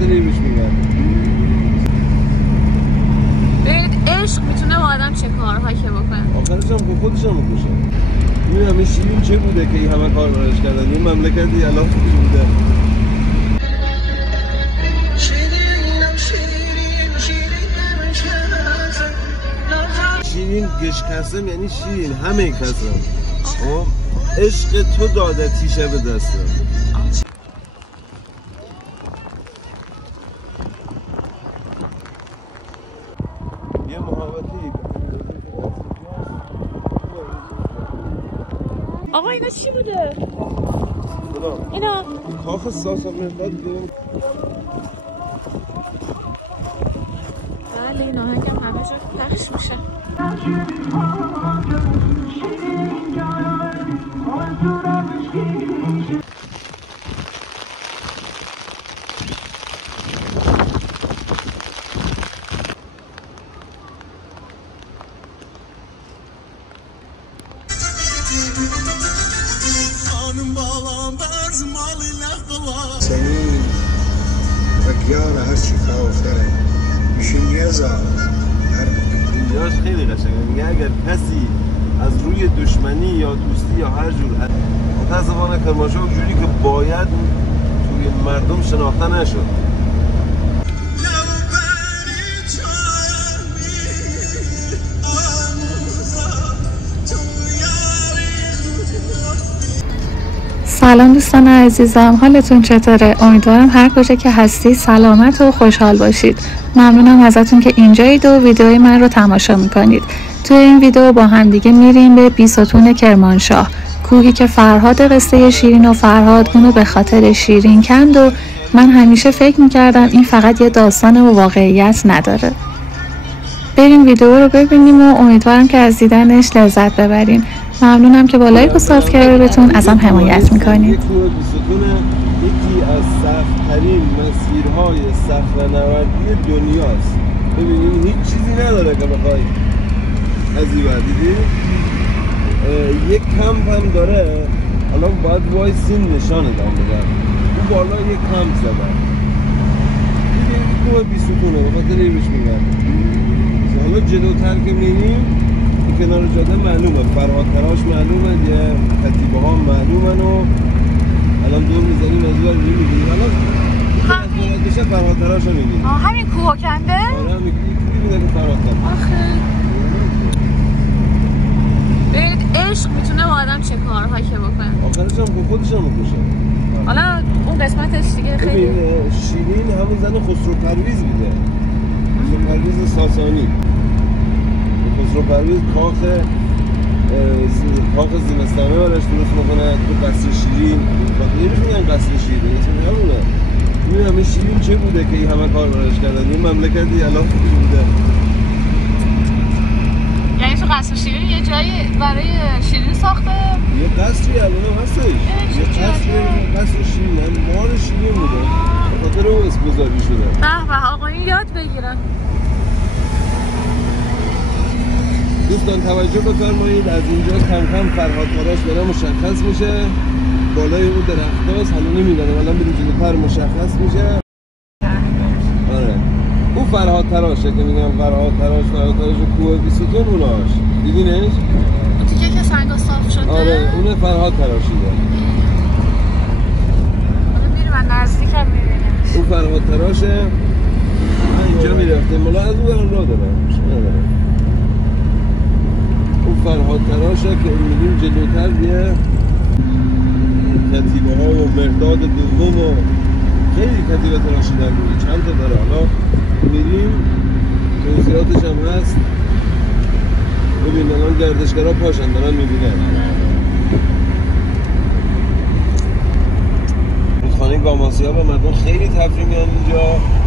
خاطر این روش میگن. ببینید عشق میتونه با آدم چه کارهایی که بکنه. آخرش هم خودش هم میکشه. این همه شیرین چه بوده که این همه کار براش کردن؟ این مملکتی الان خوبی بوده. شیرین گشکسم یعنی شیرین همه کسم. عشق تو داده تیشه به دستم. یه محبتی آقا اینا چی بوده؟ اینا کاخ ساسان مرداد بود. بله این آهنگ هم همه جا پخش میشه. سنین بگیان هرچی کافره میشون یه زار. اینجاش خیلی قشنگه. میگه اگر کسی از روی دشمنی یا دوستی یا هر جور متاسفانه کرمانشاه جوری که باید توی مردم شناخته نشد. سلام دوستان عزیزم، حالتون چطوره؟ امیدوارم هر کجا که هستید سلامت و خوشحال باشید. ممنونم ازتون که اینجایید و ویدیوی من رو تماشا میکنید. توی این ویدیو با هم دیگه میریم به بیستون کرمانشاه، کوهی که فرهاد قصه شیرین و فرهاد اونو به خاطر شیرین کند و من همیشه فکر میکردم این فقط یه داستان و واقعیت نداره. بریم ویدیو رو ببینیم و امیدوارم که از دیدنش لذت ببریم. ممنونم که با لایک و سابسکرایبتون ازم حمایت میکنید. کوه بیستون یکی از سخت‌ترین مسیرهای صخره‌نوردی دنیاست. ببینید هیچ چیزی نداره که بخوای از این ور دیدی. یک کمپ هم داره. الان باید وایسین نشان دام بدن. اون بالا یک کمپ زدن. دیدید کوه بیستونه به خاطر این روش میگن. حالا جلوتر که میریم کنار جاده معلومه، فرهاد تراش معلومه، یه کتیبه ها معلومن و الان دور میزنیم از اون میبینیم. الان از بلد بشه فرهاد تراش رو میبینیم. همین کوه کنده؟ آره همین کوهی بوده که فرهاد تراش. آخه ببینید عشق میتونه با آدم چه کارهایی که بکنه. آخرش هم خودش هم میکشه. حالا اون قسمتش دیگه خیلی شیرین همون زن خسرو پرویز بوده. خسرو پرویز ساسانی. خسرو پرویز کاخ زمستانه براش درست میکنه تو قصر شیرین. یه میگن قصر شیرین اسم همونه. این همه شیرین چه بوده که این همه کار براش کردن؟ این مملکتی الان خوبی بوده. یعنی تو قصر شیرین یه جایی برای شیرین ساخته؟ یه قصری الان هستش. یه قصر شیرین مار شیرین بوده. به خاطر اون اسم گذاری شده. به به آقایون یاد بگیرن. دوستان توجه بفرمایید، از اینجا کم کم فرهاد تراش داره مشخص میشه. بالای اون درخت هاست، حالا نمیدونم الان بریم جلوتر مشخص میشه. آره اون فرهاد تراشه که میگم فرهاد تراش کوه بیستون اوناش دیدینش؟ اون تیکه که سنگا صاف شده؟ آره اون فرهاد تراشیده. حالا میریم از نزدیک هم میبینیم. اون فرهاد تراشه. اینجا میرفتیم مالا از اون راه داره. فرهاد تراشه که میریم جلوتر یه کتیبه ها و مرداد دوم و خیلی کتیبه تراشیدن بود، چند تا داره. حالا میریم توضیحاتش هم هست. ببین الان گردشگرها پاشن دارن میبینن. رودخانه گاماسیا به مردم خیلی تفریح میان اینجا.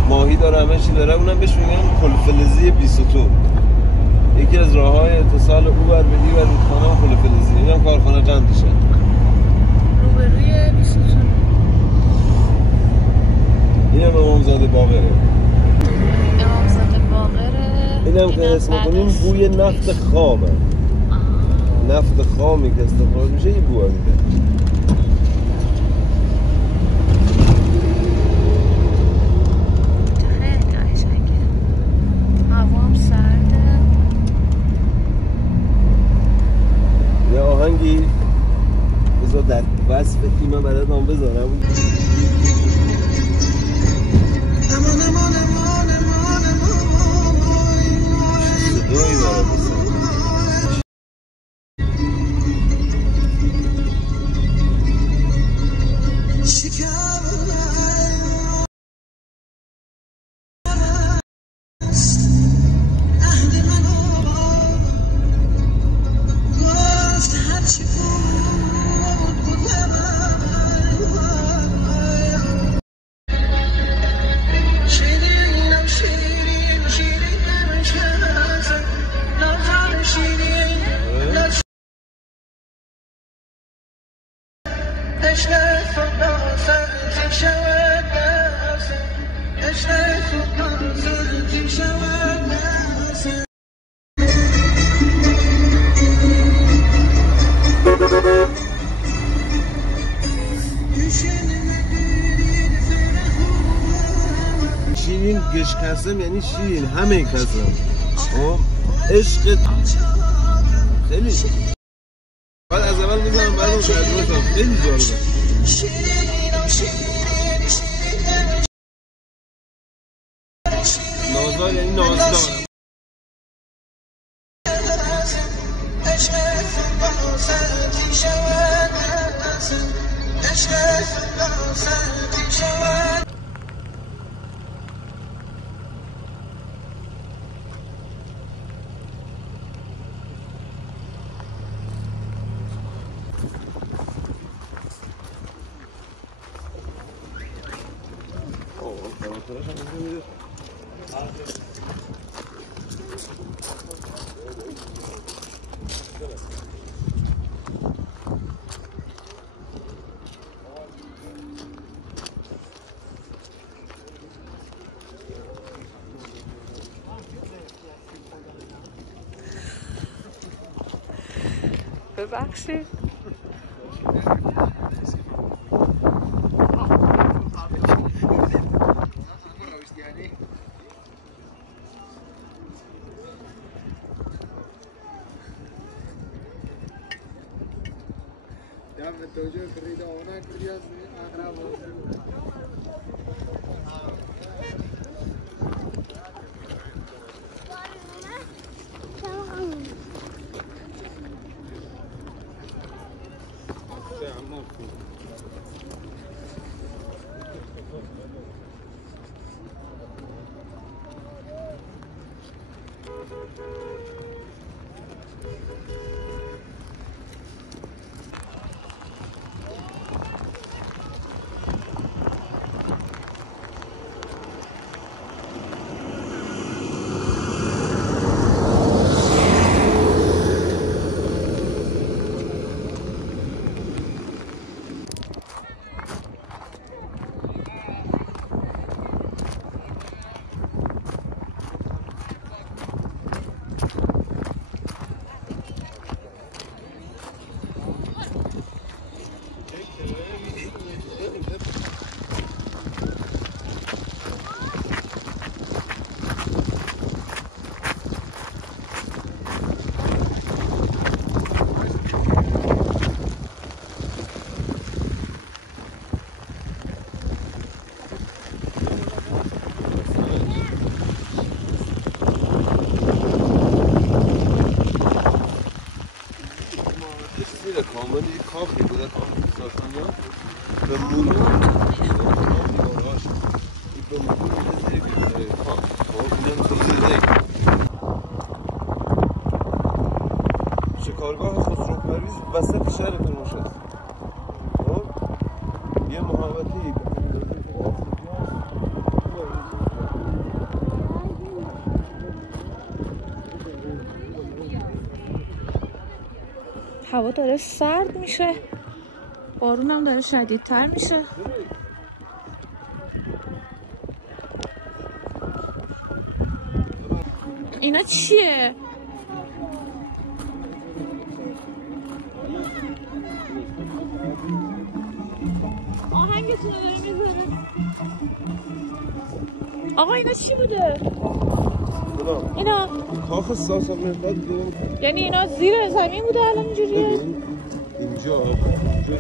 ماهی داره، همه چی داره. اونم بهش میگن پلفلزی بیستون. یکی از راه‌های اتصال او بر به این و رودخانه پلفلزی. این هم کارخانه قندشه. روبروی بیستون. این هم امامزاده باقره. امامزاده باقره. این هم که اسم کنیم بوی نفت خامه. نفت خامی که استخراج میشه این بوه میده. در وصف اینا براتون بذارم. صدایی داره بسن شیرین گش کسم یعنی شیرین همه کسم عشق خیلی بعد از اول میزنم بعد اون تجربه خیلی جالبه. نازدار یعنی نازدار. ببخشید کاملی کافی بوده کافی ساسانیا به مرور به مرور زیر شکارگاه خسرو پرویز وسط شهر کرمانشاه است. یه محوطه‌ای هوا داره سرد میشه، بارون هم داره شدیدتر میشه. اینا چیه؟ آهنگتون رو داره میذاره. آقا اینا چی بوده؟ اینا کاخ ساسانیان. یعنی اینا زیر زمین بوده الان اینجوریه؟ اینجا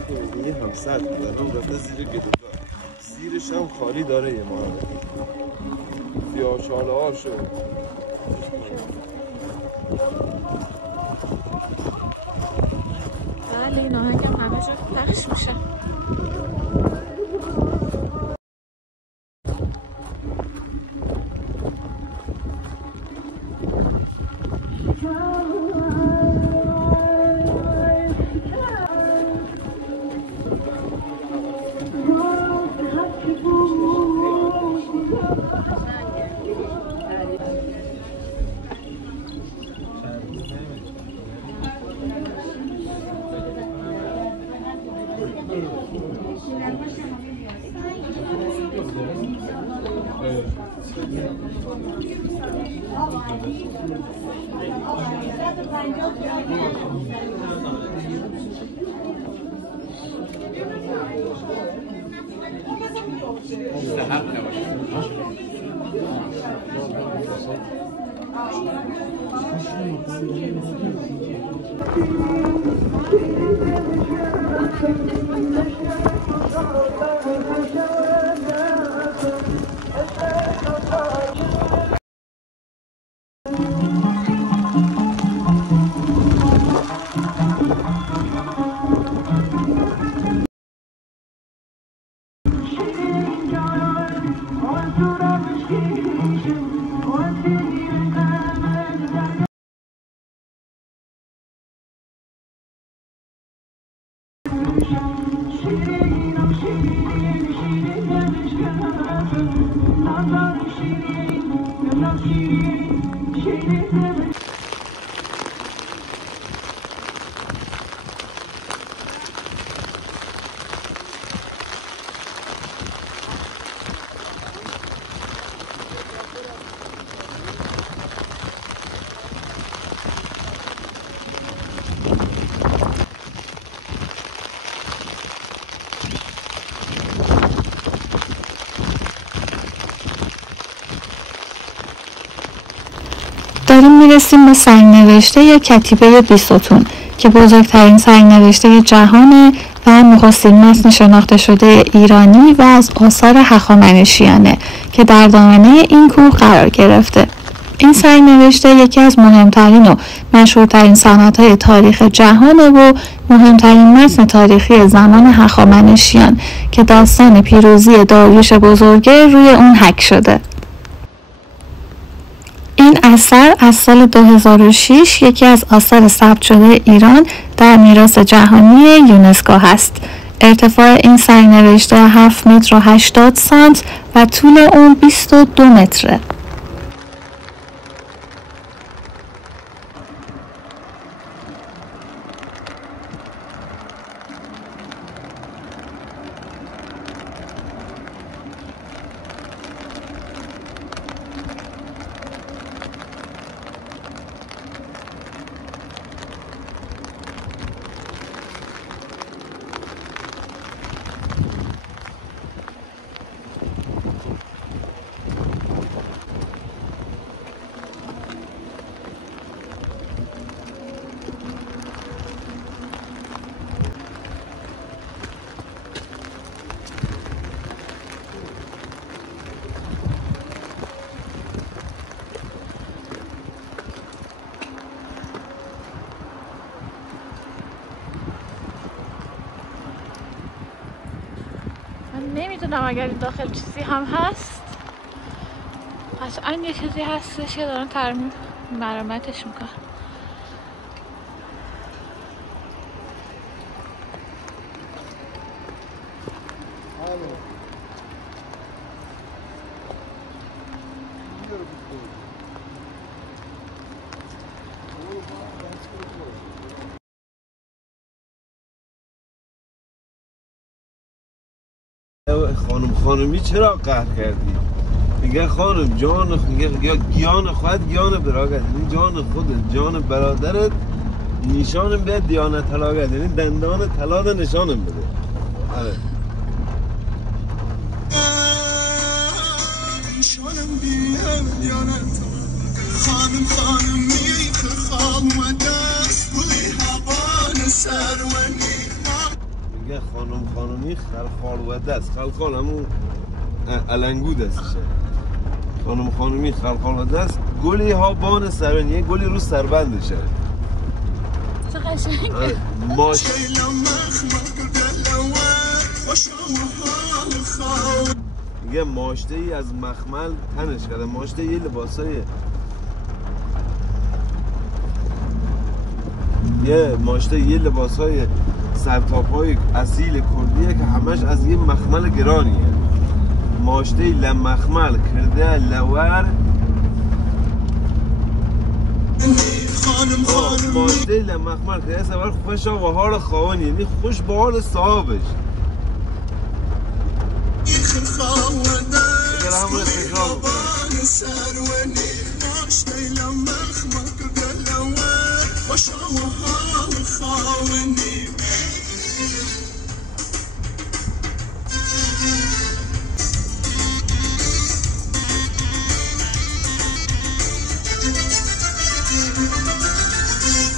که می‌بینی هم سد دارم رفته زیر گدوگاه، زیرش هم خالی داره یه ماره سیاه‌چاله هاشو. بله این آهنگ هم همه جا پخش میشه. داریم میرسیم به سنگ‌نوشته یا کتیبه بیستون که بزرگترین سنگ‌نوشته جهانه و نخستین متن شناخته شده ایرانی و از آثار هخامنشیانه که در دامنه این کوه قرار گرفته. این سنگ‌نوشته یکی از مهمترین و مشهورترین سندهای تاریخ جهانه و مهمترین متن تاریخی زمان هخامنشیان که داستان پیروزی داریوش بزرگه روی اون حک شده. این اثر از سال 2006 یکی از آثار ثبت شده ایران در میراث جهانی یونسکو هست. ارتفاع این سنگ‌نوشته 7 متر و 80 سانت و طول اون 22 متره. نمیدونم اگر این داخل چیزی هم هست، قطعا یه چیزی هستش که دارن ترمیم مرمتش میکنن. خانمی چرا قهر کردی؟ میگه خانم جان میگه یا گیان خود گیان براگت، یعنی جان خودت جان برادرت نشانم بده دیانت طلاقت، یعنی دندان طلا نشانم بده. آره نشانم بده دیانت خانم میخه خام و دست بوی هوان سرونی میگه خانومی خلخالوده است. خلخال همون علنگو دستشه. خانومی خلخالوده است. گلی ها بان سربند، یه گلی رو سربندشه. چه قشنگه. میگه ماشته ای از مخمل تنش کرده. ماشته یه لباسای یه لباسای سرتاپای اصیل کردیه که همش از یه مخمل گرانیه. ماشته لمخمل کرده لور ماشته لمخمل کرده سوار خوش و حال خواهانی، یعنی خوش به حال صاحبش. اگر همون تکرار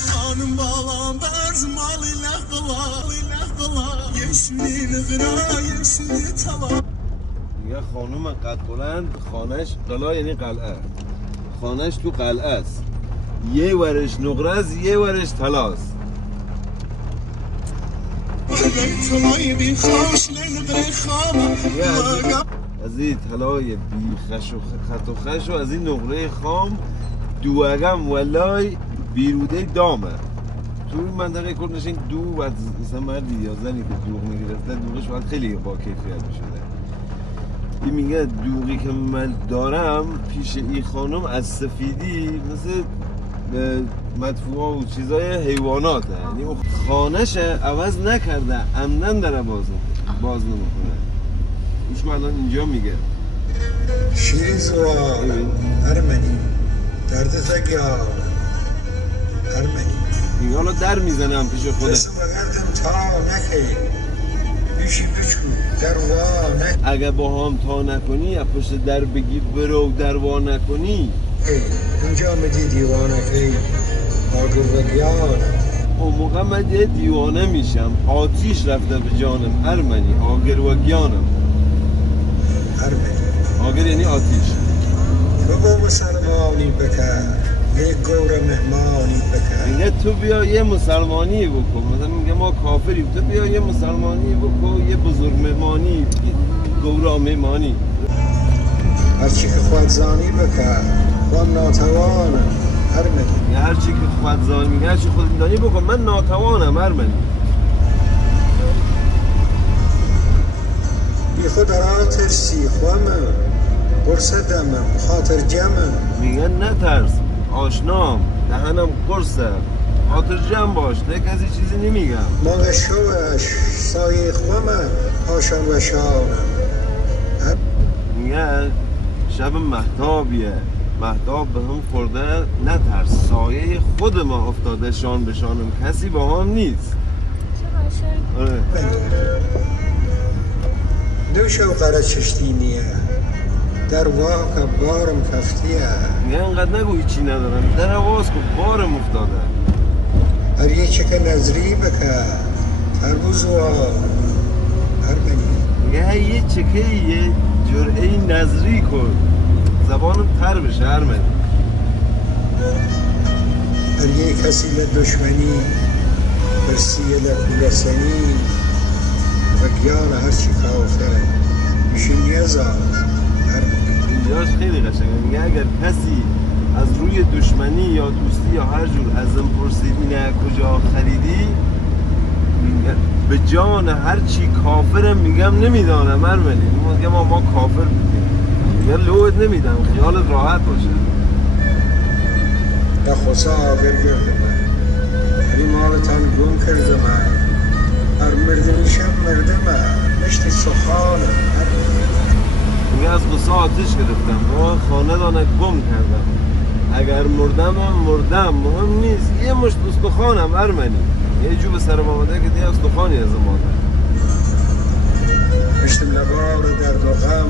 خانم بالام برز مالی لخبلا یشمی نغرا یشمی طلا. میگه خانوم قد بلند خانش قلعه یعنی قلعه. خانش تو قلعه است. یه ورش نقره است، یه ورش طلاست. از این طلای بی خش و خط و خش و از این نقره خام دوگم ولای بیروده دامه. تو این منطقه کردنشین دو و مثلا مردی یا زنی که دوغ میگرفته دوغش باید خیلی با کیفیت میشده. این میگه دوغی که من دارم پیش این خانم از سفیدی مثل مدفوعا و چیزای حیواناته، یعنی خانش عوض نکرده، عمدن داره باز نمیکنه. اوش الان اینجا میگه شیرین زوال ارمنی دردت گیار ارمنی. این حالا در میزنم پیش خوده. دست بگردم تا نکی بیشی بچون در وا نکی. اگه با هم تا نکنی یا پشت در بگی برو در وا نکنی. اینجا مدی دیوانه که آگر و گیار. اون موقع من دیوانه میشم. آتیش رفته به جانم ارمنی. آگر و گیانم ارمنی. آگر یعنی آتیش. بگو مسلمانی بکر یک گور مهمانی بکر. میگه تو بیا یه مسلمانی بکن. مثلا میگه ما کافریم، تو بیا یه مسلمانی بکن، یه بزرگ مهمانی گورا مهمانی. هرچی که خود زانی بکر خود ناتوانم ارمنی. هر چی که خود زانی میگه هر چی خود دانی بکن، من ناتوانم ارمنی. بی خود را ترسی خوامم قرصه دمم خاطر جمم. میگن نترس آشنام دهنم قرصه خاطر جمع باش، نه کسی چیزی نمیگم. ماه شوش سایه خوامم پاشان و شانم. میگن شب مهتابیه، مهتاب به هم خورده، نترس سایه خود ما افتاده شان به شانم، کسی با هم نیست. چه قشنگ. آره. نوشو قره چشتینیه در واقع بارم کفتیه. میگه انقدر نگو هیچی ندارم، در حواظ کن بارم افتاده. هر یه چکه نظری بکر تربوز و ارمنی. میگه یه چکه یه جرعه نظری کن زبانم تر بشه ارمنی. هر یه کسی لدشمنی برسیه لکولسنی و گیان هرچی کافره میشون یه زار. اینجاش خیلی قشنگه. میگه اگر کسی از روی دشمنی یا دوستی یا هر جور ازم پرسید اینه کجا خریدی، به جان هر چی کافرم میگم نمیدانم ارمنی. میگه ما کافر بودیم. میگه لوت نمیدم، خیالت راحت باشه. یا خسا آگر گرده من این مالتان گم کرده من. هر مردمیشم مرده من مشت سخانم. میگه از خسا آتش گرفتم، ما خانه دانه گم کردم. اگر مردم هم مردم مهم نیست، یه مشت استخوانم ارمنی. یه جو به سرم آمده که دیگه استخوانی از مادر. پشتم لبار درد و غم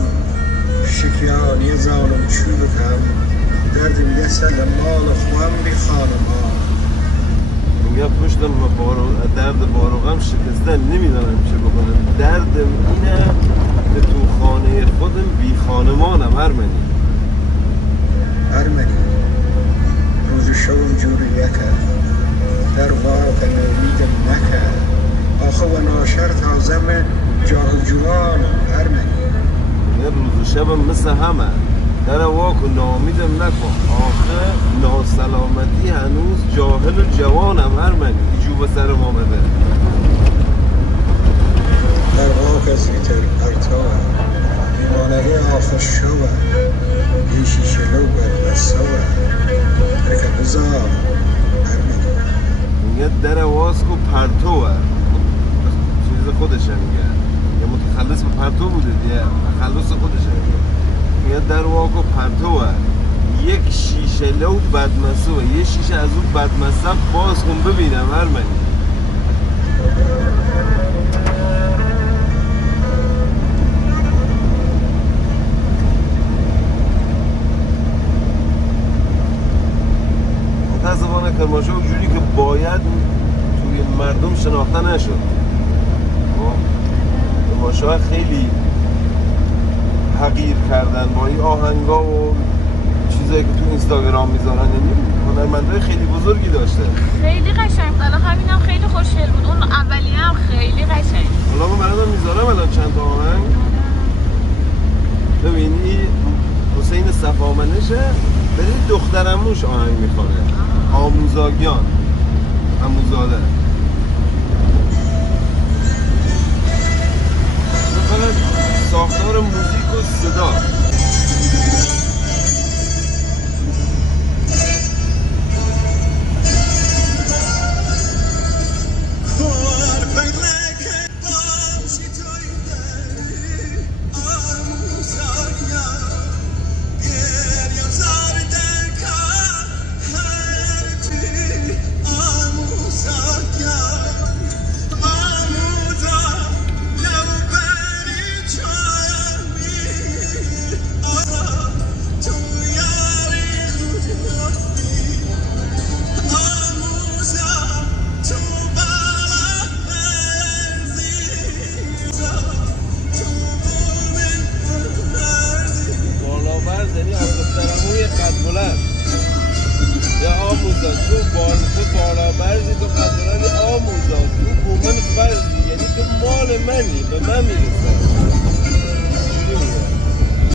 شکیانی زانم چو بکم. دردم یه سل مال خوام بی خانم ها. میگه پشتم درد بار و غم شکستن نمیدانم چه دردم اینه که تو خانه خودم بی خانمانم ارمنی روز شوم جوری یکه در واقع نومیدم نکه آخه و ناشر تازم جاه جوانم ارمنی یه روز شبم مثل همه در واقع نامیدم نکن آخه ناسلامتی هنوز جاهل و جوانم ارمنی جو به سر ما بده در واقع زیتر پرتاوه بیمانگه آخش شوه یشی شلو بر بسوه ترکه بزار ارمنی میگه در واسکو پرتوه چیز خودشه میگه یه متخلص به پرتو بوده دیگه تخلص خودشه میگه در واقع پرتوه یک شیشه لو بدمسه و یه شیشه از اون بدمسه باز کن ببینم ارمنی متاسفانه کرمانشاه اونجوری که باید توی مردم شناخته نشد کرمانشاه خیلی حقیر کردن با این آهنگا و چیزایی که تو اینستاگرام میذارن یعنی هنرمندای خیلی بزرگی داشته خیلی قشنگ بود. الان همین هم خیلی خوشگل بود. اون اولیه هم خیلی قشنگ. حالا من براتون میذارم الان چند تا آهنگ ببینی حسین صفامنشه برید دخترموش آهنگ میخوره آموزاگیان عموزاده فقط ساختار موزیک و صدا منی به من میرسه